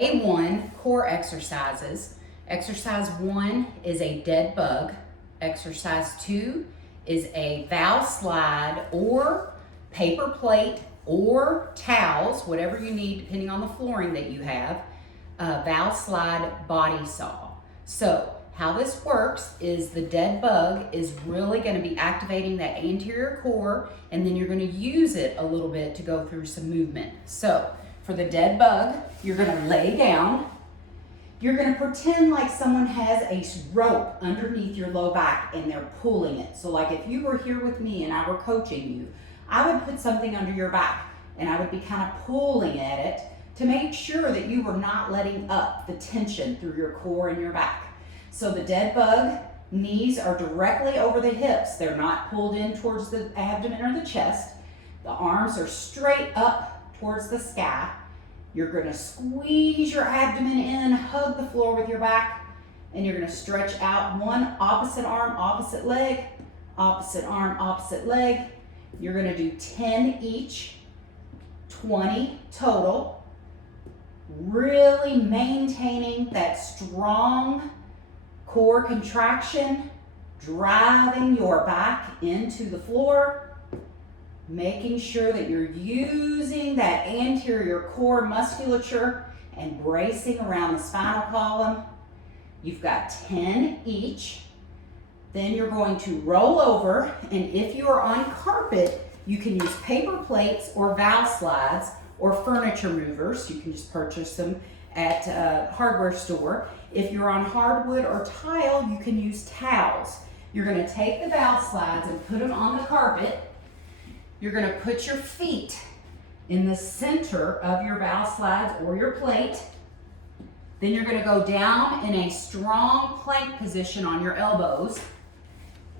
A1 core exercises. Exercise 1 is a dead bug. Exercise 2 is a valve slide or paper plate or towels, whatever you need depending on the flooring that you have, valve slide body saw. So how this works is the dead bug is really going to be activating that anterior core, and then you're going to use it a little bit to go through some movement. So for the dead bug, you're going to lay down. You're going to pretend like someone has a rope underneath your low back and they're pulling it. So like if you were here with me and I were coaching you, I would put something under your back and I would be kind of pulling at it to make sure that you were not letting up the tension through your core and your back. So the dead bug, knees are directly over the hips. They're not pulled in towards the abdomen or the chest. The arms are straight up towards the sky. You're going to squeeze your abdomen in, hug the floor with your back, and you're going to stretch out one opposite arm, opposite leg, opposite arm, opposite leg. You're going to do 10 each, 20 total. Really maintaining that strong core contraction, driving your back into the floor, making sure that you're using that anterior core musculature and bracing around the spinal column. You've got 10 each. Then you're going to roll over, and if you are on carpet, you can use paper plates or valve slides or furniture movers. You can just purchase them at a hardware store. If you're on hardwood or tile, you can use towels. You're going to take the valve slides and put them on the carpet. You're going to put your feet in the center of your valve slides or your plate. Then you're going to go down in a strong plank position on your elbows.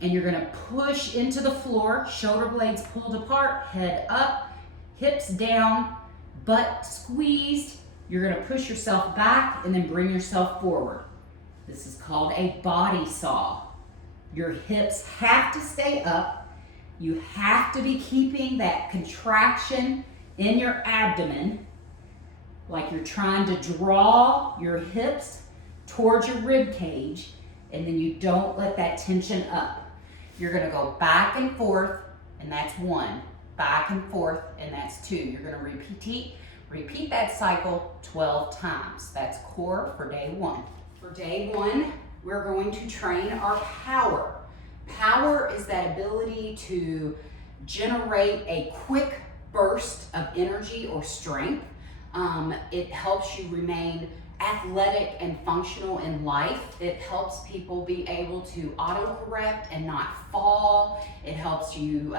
And you're going to push into the floor, shoulder blades pulled apart, head up, hips down, butt squeezed. You're going to push yourself back and then bring yourself forward. This is called a body saw. Your hips have to stay up. You have to be keeping that contraction in your abdomen, like you're trying to draw your hips towards your rib cage, and then you don't let that tension up. You're going to go back and forth, and that's 1. Back and forth, and that's 2. You're going to repeat that cycle 12 times. That's core for day 1. For day 1, we're going to train our power. Power is that ability to generate a quick burst of energy or strength. It helps you remain athletic and functional in life. It helps people be able to autocorrect and not fall. It helps you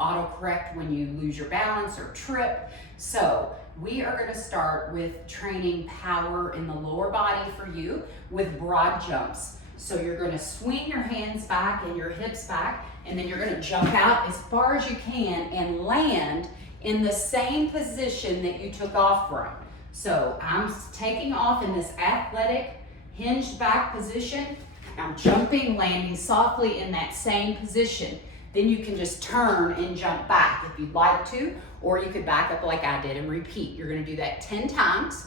autocorrect when you lose your balance or trip. So we are going to start with training power in the lower body for you with broad jumps. So you're going to swing your hands back and your hips back, and then you're going to jump out as far as you can and land in the same position that you took off from. So I'm taking off in this athletic, hinged back position. I'm jumping, landing softly in that same position. Then you can just turn and jump back if you'd like to, or you could back up like I did and repeat. You're going to do that 10 times,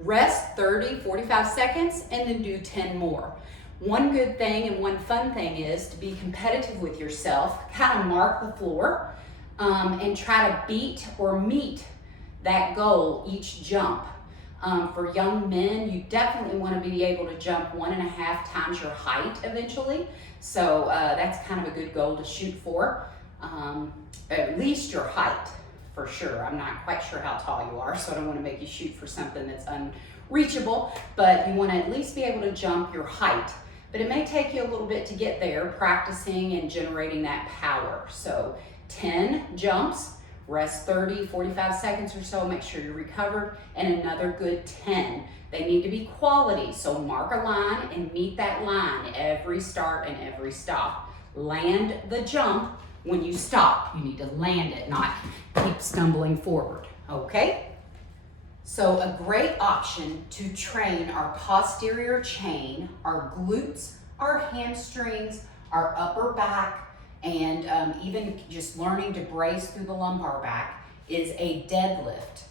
rest 30, 45 seconds, and then do 10 more. One good thing and one fun thing is to be competitive with yourself, kind of mark the floor, and try to beat or meet that goal each jump. For young men, you definitely want to be able to jump 1.5 times your height eventually. So that's kind of a good goal to shoot for. At least your height, for sure. I'm not quite sure how tall you are, so I don't want to make you shoot for something that's unreachable, but you want to at least be able to jump your height. But it may take you a little bit to get there, practicing and generating that power. So 10 jumps, rest 30, 45 seconds or so, make sure you're recovered, and another good 10. They need to be quality, so mark a line and meet that line every start and every stop. Land the jump when you stop. You need to land it, not keep stumbling forward, okay? So a great option to train our posterior chain, our glutes, our hamstrings, our upper back, and even just learning to brace through the lumbar back is a deadlift.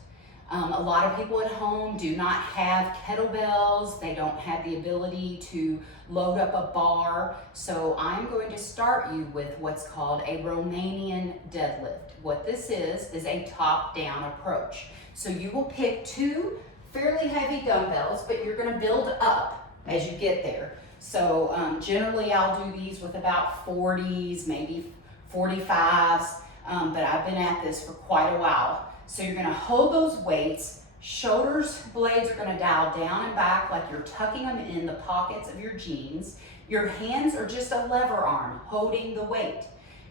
A lot of people at home do not have kettlebells. They don't have the ability to load up a bar. So I'm going to start you with what's called a Romanian deadlift. What this is a top-down approach. So you will pick two fairly heavy dumbbells, but you're gonna build up as you get there. So generally I'll do these with about 40s, maybe 45s, but I've been at this for quite a while. So you're gonna hold those weights, shoulders blades are gonna dial down and back like you're tucking them in the pockets of your jeans. Your hands are just a lever arm holding the weight.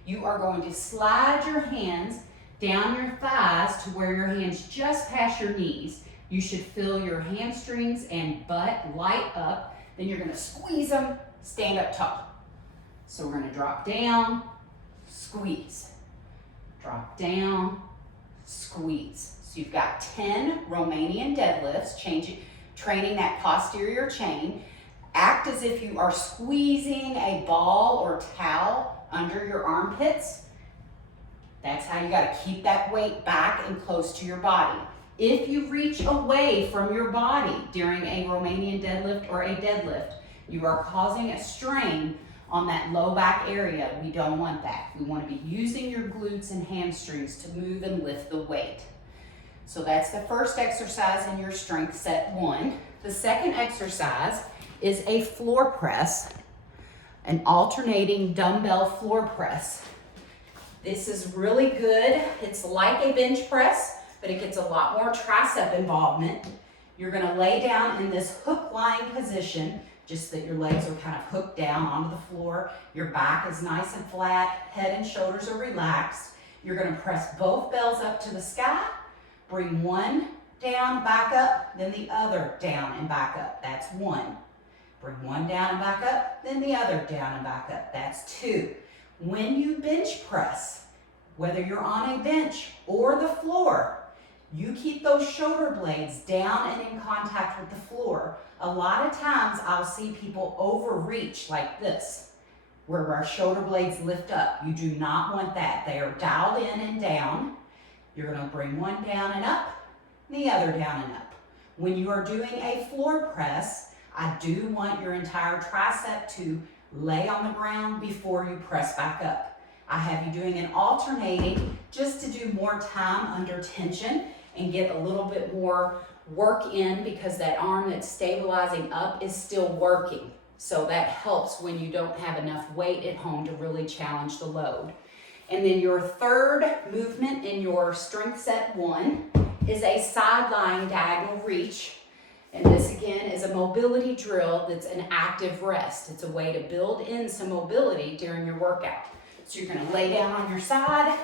You are going to slide your hands down your thighs to where your hands just pass your knees. You should feel your hamstrings and butt light up. Then you're gonna squeeze them, stand up tall. So we're gonna drop down, squeeze, drop down, squeeze. So you've got 10 Romanian deadlifts, training that posterior chain. Act as if you are squeezing a ball or towel under your armpits. That's how you gotta keep that weight back and close to your body. If you reach away from your body during a Romanian deadlift or a deadlift, you are causing a strain on that low back area. We don't want that. We want to be using your glutes and hamstrings to move and lift the weight. So that's the first exercise in your strength set 1. The second exercise is a floor press, an alternating dumbbell floor press. This is really good. It's like a bench press, but it gets a lot more tricep involvement. You're gonna lay down in this hook lying position, just that your legs are kind of hooked down onto the floor. Your back is nice and flat, head and shoulders are relaxed. You're gonna press both bells up to the sky, bring one down, back up, then the other down and back up. That's 1. Bring one down and back up, then the other down and back up. That's 2. When you bench press, whether you're on a bench or the floor, you keep those shoulder blades down and in contact with the floor. A lot of times I'll see people overreach like this, where our shoulder blades lift up. You do not want that. They are dialed in and down. You're gonna bring one down and up, the other down and up. When you are doing a floor press, I do want your entire tricep to lay on the ground before you press back up. I have you doing an alternating just to do more time under tension and get a little bit more work in, because that arm that's stabilizing up is still working. So that helps when you don't have enough weight at home to really challenge the load. And then your third movement in your strength set 1 is a side lying diagonal reach. And this again is a mobility drill that's an active rest. It's a way to build in some mobility during your workout. So you're gonna lay down on your side.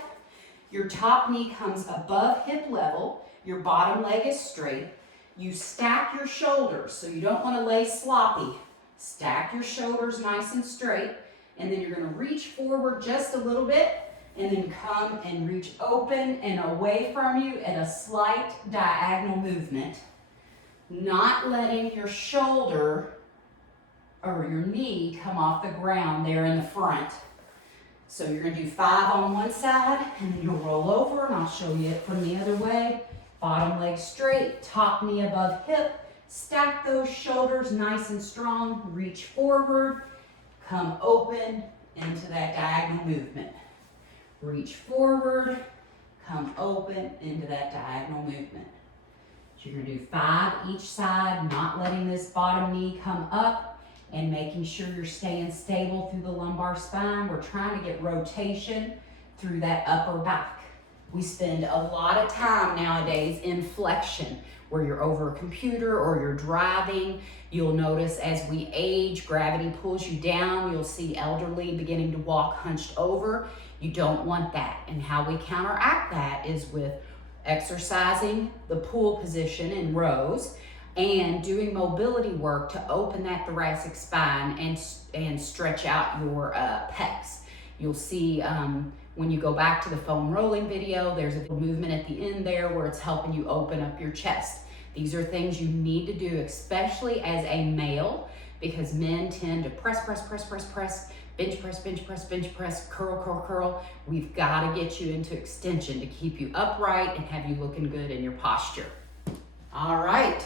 Your top knee comes above hip level. Your bottom leg is straight. You stack your shoulders, so you don't want to lay sloppy. Stack your shoulders nice and straight, and then you're going to reach forward just a little bit, and then come and reach open and away from you at a slight diagonal movement. Not letting your shoulder or your knee come off the ground there in the front. So you're gonna do 5 on one side, and then you'll roll over, and I'll show you it from the other way. Bottom leg straight, top knee above hip. Stack those shoulders nice and strong. Reach forward, come open into that diagonal movement. Reach forward, come open into that diagonal movement. So you're gonna do 5 each side, not letting this bottom knee come up, and making sure you're staying stable through the lumbar spine. We're trying to get rotation through that upper back. We spend a lot of time nowadays in flexion, where you're over a computer or you're driving. You'll notice as we age, gravity pulls you down. You'll see elderly beginning to walk hunched over. You don't want that. And how we counteract that is with exercising the pull position in rows, and doing mobility work to open that thoracic spine and stretch out your pecs. You'll see when you go back to the foam rolling video, there's a little movement at the end there where it's helping you open up your chest. These are things you need to do, especially as a male, because men tend to press, bench press, curl. We've got to get you into extension to keep you upright and have you looking good in your posture. All right.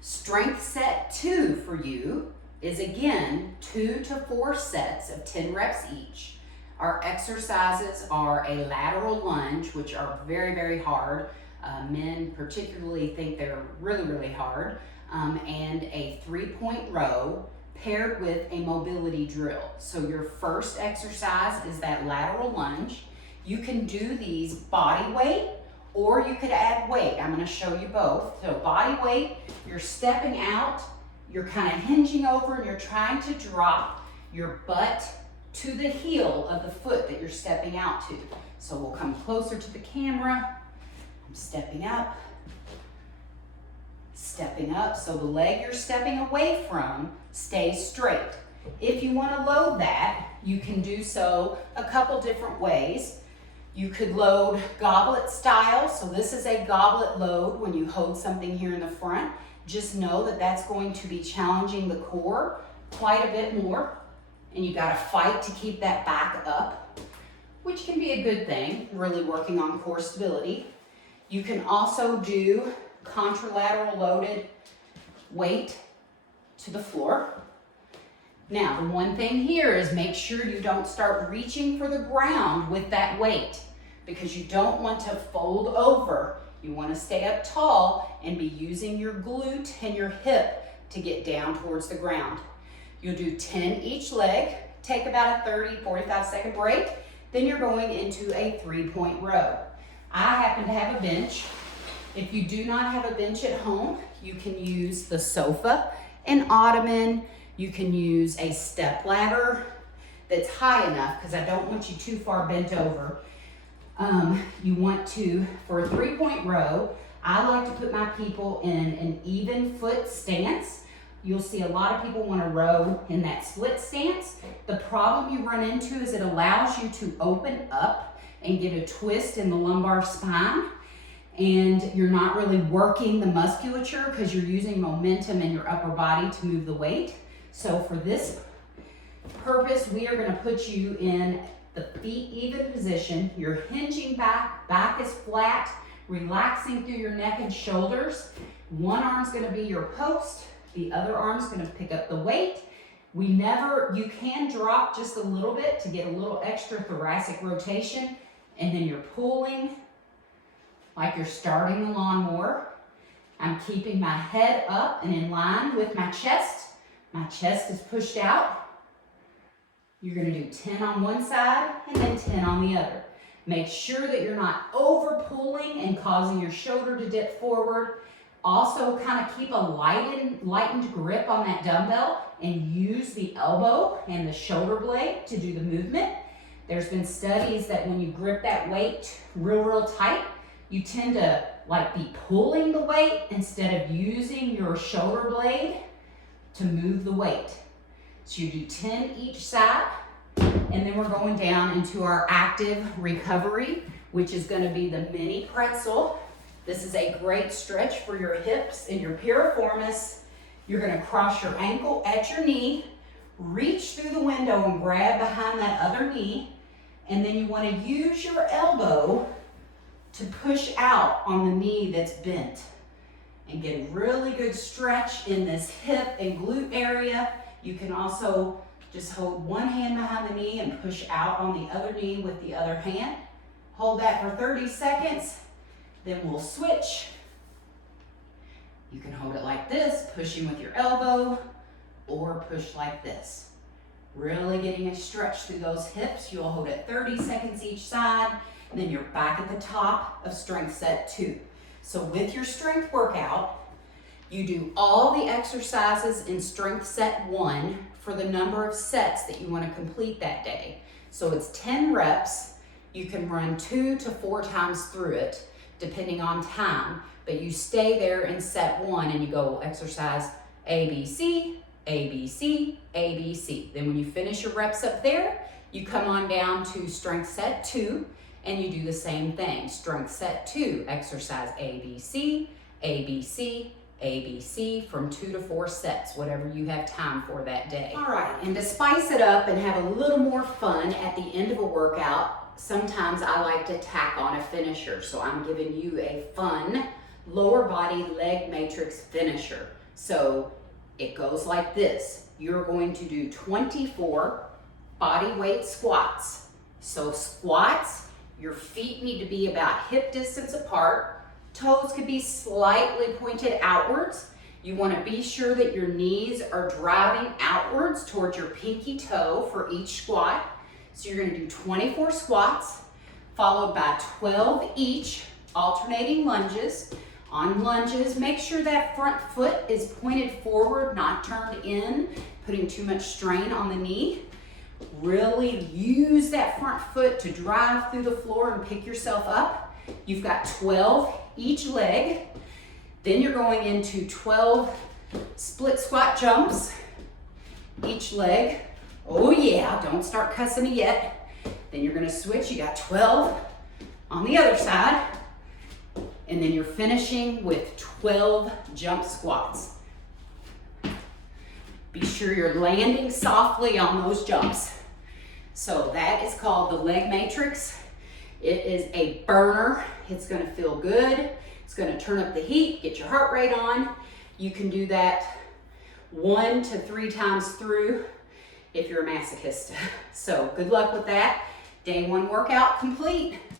Strength set 2 for you is again 2 to 4 sets of 10 reps each. Our exercises are a lateral lunge, which are very, very hard. Men particularly think they're really, really hard. And a 3-point row paired with a mobility drill. So your first exercise is that lateral lunge. You can do these body weight, or you could add weight. I'm gonna show you both. So body weight, you're stepping out, you're kind of hinging over and you're trying to drop your butt to the heel of the foot that you're stepping out to. So we'll come closer to the camera. I'm stepping up, so the leg you're stepping away from stays straight. If you want to load that, you can do so a couple different ways. You could load goblet style. So this is a goblet load when you hold something here in the front. Just know that that's going to be challenging the core quite a bit more. And you gotta fight to keep that back up, which can be a good thing, really working on core stability. You can also do contralateral loaded weight to the floor. Now, the one thing here is make sure you don't start reaching for the ground with that weight, because you don't want to fold over. You want to stay up tall and be using your glute and your hip to get down towards the ground. You'll do 10 each leg, take about a 30, 45 second break, then you're going into a 3-point row. I happen to have a bench. If you do not have a bench at home, you can use the sofa, an ottoman, you can use a step ladder that's high enough, because I don't want you too far bent over. You want to, for a 3-point row, I like to put my people in an even foot stance. You'll see a lot of people want to row in that split stance. The problem you run into is it allows you to open up and get a twist in the lumbar spine, and you're not really working the musculature because you're using momentum in your upper body to move the weight. So for this purpose, we are going to put you in the feet even position. You're hinging back, back is flat, relaxing through your neck and shoulders. One arm's going to be your post, the other arm's going to pick up the weight. You can drop just a little bit to get a little extra thoracic rotation, and then you're pulling like you're starting the lawnmower. I'm keeping my head up and in line with my chest. My chest is pushed out. You're going to do 10 on one side and then 10 on the other. Make sure that you're not over pulling and causing your shoulder to dip forward. Also, kind of keep a lightened grip on that dumbbell and use the elbow and the shoulder blade to do the movement. There's been studies that when you grip that weight real tight, you tend to be pulling the weight instead of using your shoulder blade to move the weight. So you do 10 each side, and then we're going down into our active recovery, which is going to be the mini pretzel. This is a great stretch for your hips and your piriformis. You're going to cross your ankle at your knee, reach through the window and grab behind that other knee, and then you want to use your elbow to push out on the knee that's bent and get a really good stretch in this hip and glute area. You can also just hold one hand behind the knee and push out on the other knee with the other hand. Hold that for 30 seconds. Then we'll switch. You can hold it like this, pushing with your elbow, or push like this. Really getting a stretch through those hips. You'll hold it 30 seconds each side, and then you're back at the top of strength set 2. So with your strength workout, you do all the exercises in strength set 1 for the number of sets that you want to complete that day. So it's 10 reps. You can run 2 to 4 times through it, depending on time, but you stay there in set 1 and you go exercise A, B, C, A, B, C, A, B, C. Then when you finish your reps up there, you come on down to strength set 2 and you do the same thing. Strength set 2, exercise A, B, C, A, B, C, A, B, C, from 2 to 4 sets, whatever you have time for that day. All right, and to spice it up and have a little more fun at the end of a workout, sometimes I like to tack on a finisher. So I'm giving you a fun lower body leg matrix finisher. So it goes like this. You're going to do 24 body weight squats. So squats, your feet need to be about hip distance apart. Toes could be slightly pointed outwards. You want to be sure that your knees are driving outwards towards your pinky toe for each squat. So you're going to do 24 squats, followed by 12 each alternating lunges. On lunges, make sure that front foot is pointed forward, not turned in, putting too much strain on the knee. Really use that front foot to drive through the floor and pick yourself up. You've got 12 each leg. Then you're going into 12 split squat jumps each leg. Oh yeah, don't start cussing me yet. Then you're gonna switch, you got 12 on the other side. And then you're finishing with 12 jump squats. Be sure you're landing softly on those jumps. So that is called the leg matrix. It is a burner. It's gonna feel good. It's gonna turn up the heat, get your heart rate on. You can do that 1 to 3 times through if you're a masochist. So good luck with that. Day 1 workout complete.